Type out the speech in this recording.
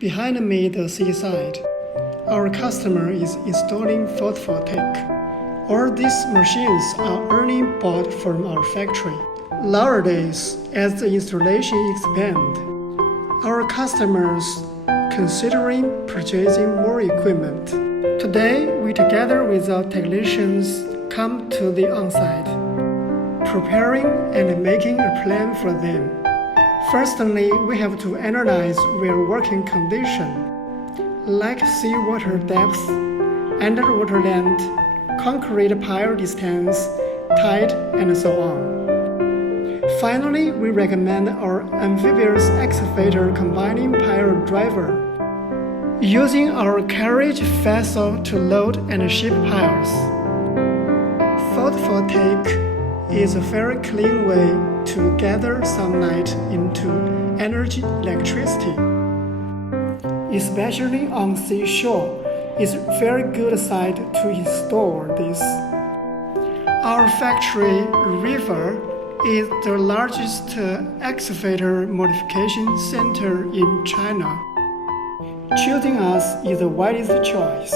Behind me, the seaside. Our customer is installing photovoltaic. All these machines are only bought from our factory. Nowadays, as the installation expands, our customers considering purchasing more equipment. Today, we together with our technicians come to the onsite, preparing and making a plan for them. Firstly, we have to analyze their working condition, like seawater depth, underwater length, concrete pile distance, tide, and so on. Finally, we recommend our amphibious excavator combining pile driver, using our carriage vessel to load and ship piles. Photovoltaic is a very clean way to gather sunlight into energy electricity. Especially on seashore, it's a very good site to install this. Our factory river is the largest excavator modification center in China. Choosing us is the wisest choice.